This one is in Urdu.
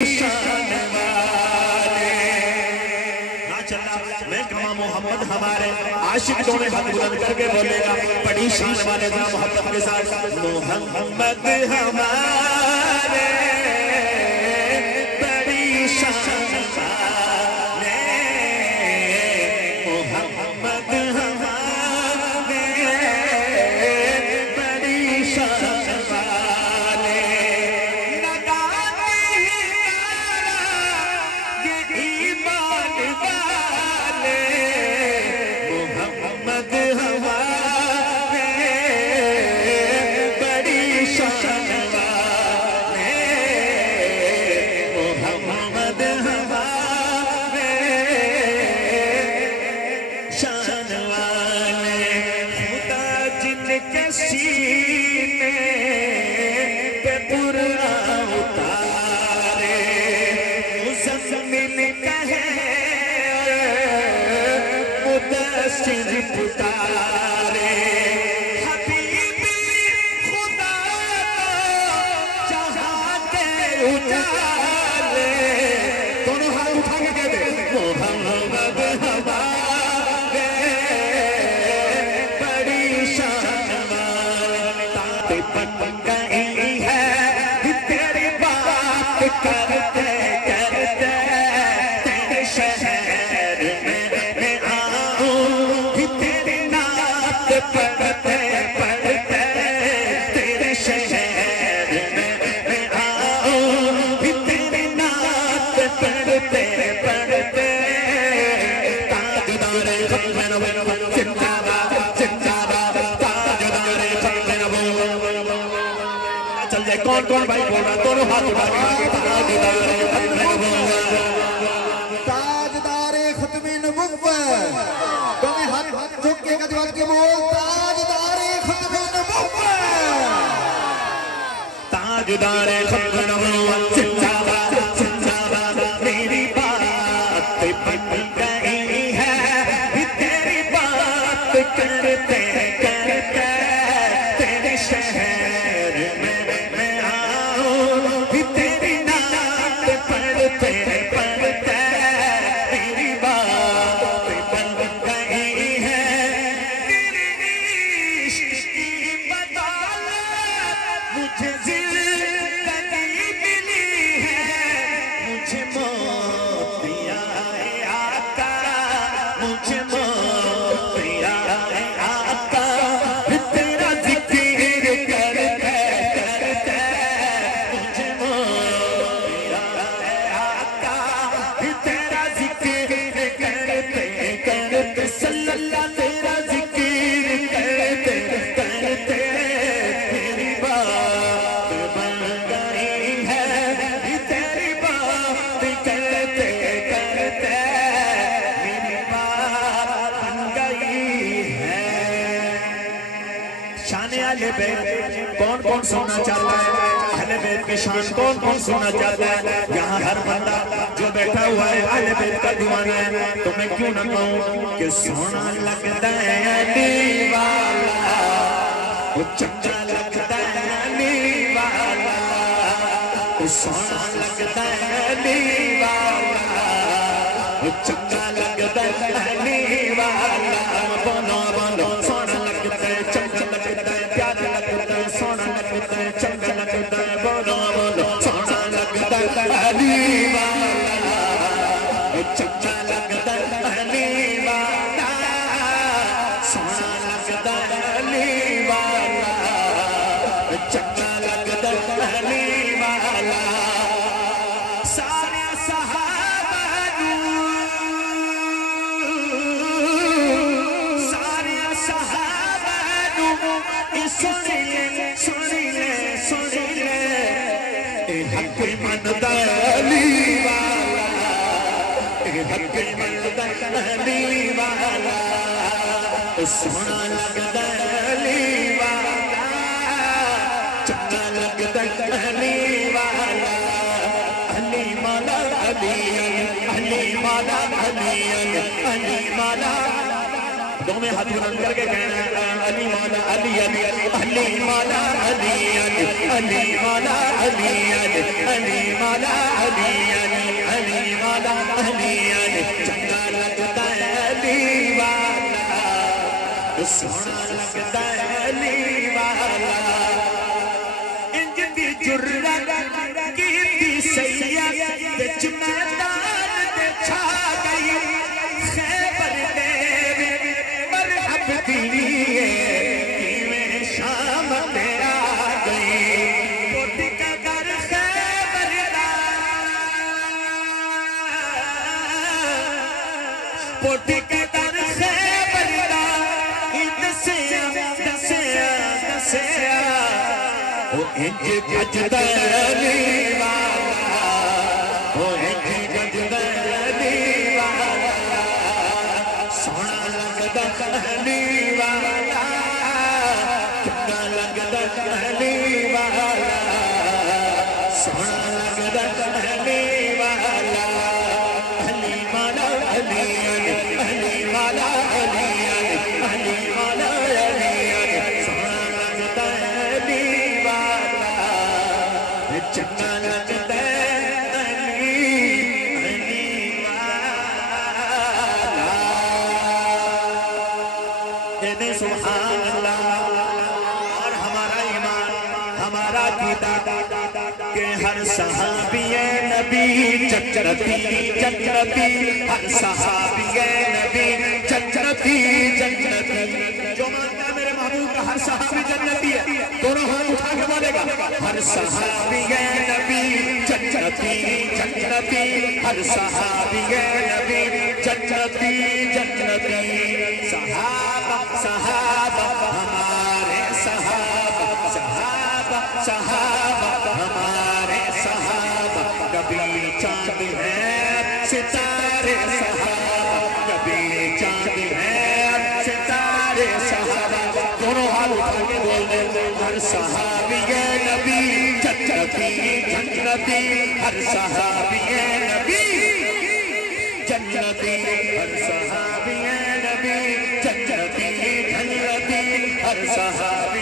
شان والے نہ چلا میں کہاں محمد ہمارے عاشق دونوں ہاتھ بلند کر کے بولے گا بڑی شان والے ذرا محبت کے ساتھ محمد ہمارے بڑی شان والے محمد ہمارے بڑی شان والے محمد ہمارے بڑی شان والے محمد ہمارے شان والے خدا جن کے سینے پہ قرآن اتارے مزمل کہے مدثر پکارے حبیبی خدا کو چاہتے اجالے دونوں ہاتھ اٹھا کے کہتے محمد ہمارے بڑی شان والے تاتے پن گئی ہے تیری بات کرتے کرتے تیرے شہر میں آؤں تیری نعت پڑھتے پڑھتے تیرے شہر میں آؤں تیری نعت پڑھتے پڑھتے تاجدار ختم نبوت زندہ باد زندہ باد تاجدار ختم نبوت چل جائے کون کون بھائی بول رہا دونوں ہاتھ اٹھا کے تاجدار ختم نبوت تاجدار ختم نبوت تمہیں ہاتھ جھک کے گجوات کے بول تاجدار ختم نبوت تاجدار ختم نبوت زندہ باد زندہ باد میری بات بن گئی ہے تیری بات کرتے کرتے تیرے شہر میں آؤں تیری نعت پڑھتے پڑھتے میری بات بن گئی ہے تیری عشق کی بدولت مجھے زندگی ملی ہے مجھے موت دیا ہے آقا مجھے موت دیا ہے آقا تیرا ذکر کرتے کرتے مجھے موت دیا ہے آقا تیرا ذکر کرتے کرتے صلی اللہ تیرا ذکر کرتے کرتے میری بات بن گئی ہے تیری بات کرتے کرتے میری بات بن گئی ہے شان اہل بیت کون کون سننا چاہتا ہے اہل بیت کی شان کون کون سننا چاہتا ہے یہاں ہر بندہ جو بیٹھا ہوا ہے اہل بیت کا دیوانہ ہے تو میں کیوں نہ کہوں کہ سونا لگتا ہے علی والا وہ چنگا لگتا ہے علی والا وہ سونا لگتا ہے علی والا وہ چنگا لگتا ہے علی والا بولو بولو سونا لگتا ہے چنگا لگتا ہے پیارا لگتا ہے سونا لگتا ہے چنگا لگتا ہے بولو بولو سونا لگتا ہے علی والا وہ چنگا لگتا ہے علی والا سونا لگتا ہے علی والا وہ چنگا لگتا ہے علی والا سارے صحابہ سارے صحابہ سن لے حق مند علی والا حق مند علی والا سونا لگتا علی والا چنگا لگتا علی والا علی مولا علی علی مولا علی علی مولا دونوں ہاتھ بلند کر کے کہنا ہے علی مولا علی علی علی مولا علی علی علی مولا علی علی علی مولا علی علی علی مولا علی علی چنگا لگتا ہے علی والا سونا لگتا ہے علی والا انج دی جرت کی سیاح وچ میدان تے چھا گئی خیبر دے مرحب دیئے کیویں شام تے آ گئی پوٹی کا گھر خیبر دا پوٹی کا گھر خیبر دا دسیا دسیا دسیا وہ انج گجدا علی والا وہ انج گجدا علی والا سونا لگدا علی والا چنگا لگدا علی والا سونا لگدا علی والا علی والا علی علی علی والا علی علی علی والا علی علی سونا لگدا علی والا چنگا لگدا علی علی والا کہنے سبحان اللہ اور ہمارا ایمان ہمارا عقیدہ کہ ہر صحابی نبی جنتی جنتی ہر صحابی نبی جنتی جنتی جو مانتا ہے میرے محبوب کا ہر صحابی جنتی ہے دونوں ہاتھ اٹھا کے بولے گا ہر صحابی نبی جنتی جنتی ہر صحابی نبی جنتی جنتی صحابہ صحابہ ہمارے صحابہ صحابہ صحابہ ہمارے صحابہ کبھی چاند ہے ستارے صحابہ کبھی چاند ہے ستارے صحابہ دونوں ہاتھ اٹھا کے بول دے ہر صحابی نبی جنتی جنتی ہر صحابی نبی جنتی ہر صحابی نبی جنتی جنتی ہر صحابی